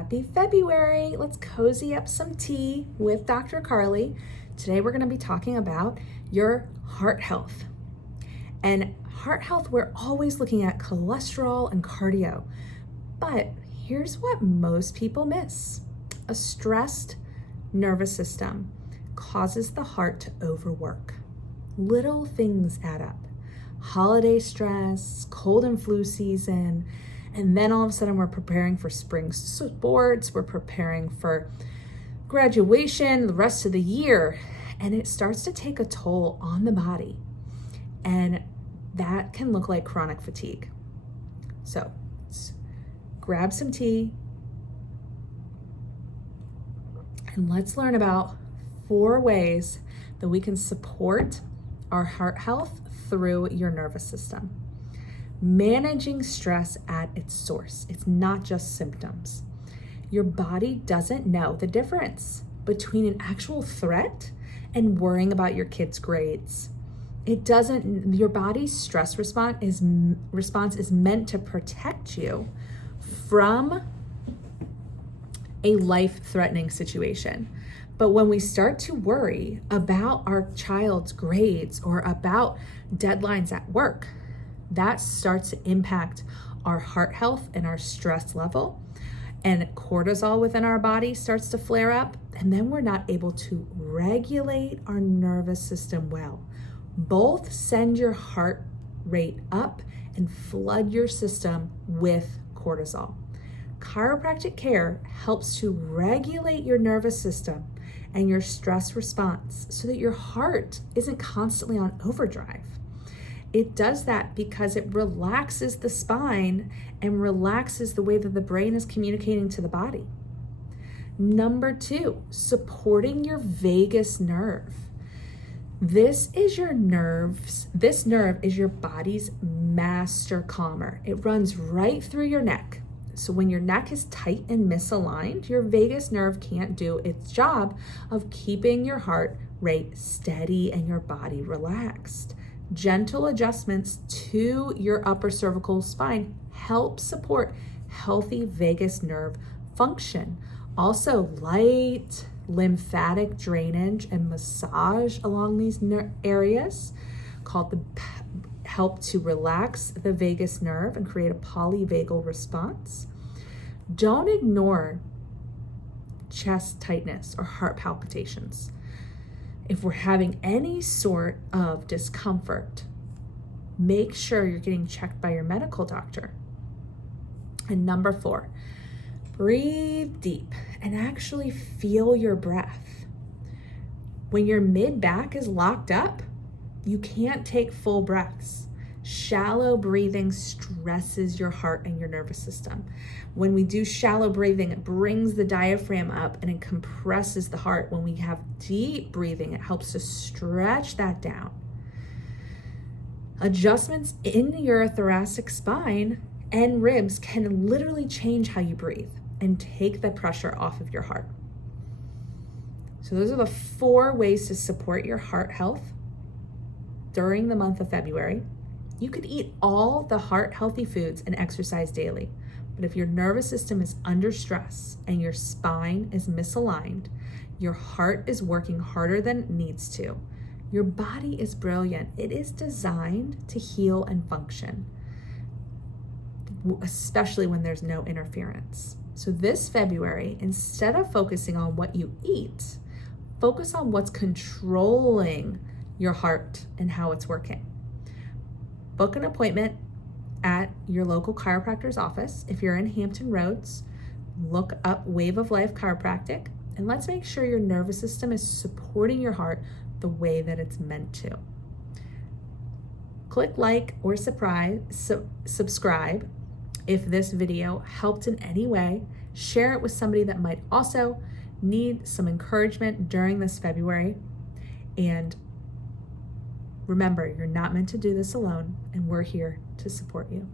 Happy February. Let's cozy up some tea with Dr. Carly. Today we're going to be talking about your heart health. And heart health, we're always looking at cholesterol and cardio. But here's what most people miss. A stressed nervous system causes the heart to overwork. Little things add up. Holiday stress, cold and flu season, and then all of a sudden we're preparing for spring sports, we're preparing for graduation, the rest of the year, and it starts to take a toll on the body. And that can look like chronic fatigue. So let's grab some tea and let's learn about 4 ways that we can support our heart health through your nervous system. Managing stress at its source. It's not just symptoms. Your body doesn't know the difference between an actual threat and worrying about your kids' grades. It doesn't. Your body's stress response is meant to protect you from a life-threatening situation. But when we start to worry about our child's grades or about deadlines at work, that starts to impact our heart health and our stress level, and cortisol within our body starts to flare up, and then we're not able to regulate our nervous system well. Both send your heart rate up and flood your system with cortisol. Chiropractic care helps to regulate your nervous system and your stress response so that your heart isn't constantly on overdrive. It does that because it relaxes the spine and relaxes the way that the brain is communicating to the body. Number 2, supporting your vagus nerve. This nerve is your body's master calmer. It runs right through your neck. So when your neck is tight and misaligned, your vagus nerve can't do its job of keeping your heart rate steady and your body relaxed. Gentle adjustments to your upper cervical spine help support healthy vagus nerve function. Also, light lymphatic drainage and massage along these areas help to relax the vagus nerve and create a polyvagal response. Don't ignore chest tightness or heart palpitations. If we're having any sort of discomfort, make sure you're getting checked by your medical doctor. And number 4, breathe deep and actually feel your breath. When your mid-back is locked up, you can't take full breaths. Shallow breathing stresses your heart and your nervous system. When we do shallow breathing, it brings the diaphragm up and it compresses the heart. When we have deep breathing, it helps to stretch that down. Adjustments in your thoracic spine and ribs can literally change how you breathe and take the pressure off of your heart. So those are the 4 ways to support your heart health during the month of February. You could eat all the heart healthy foods and exercise daily. But if your nervous system is under stress and your spine is misaligned, your heart is working harder than it needs to. Your body is brilliant. It is designed to heal and function, especially when there's no interference. So this February, instead of focusing on what you eat, focus on what's controlling your heart and how it's working. Book an appointment at your local chiropractor's office. If you're in Hampton Roads, look up Wave of Life Chiropractic, and let's make sure your nervous system is supporting your heart the way that it's meant to. Click like or subscribe if this video helped in any way. Share it with somebody that might also need some encouragement during this February. And remember, you're not meant to do this alone, and we're here to support you.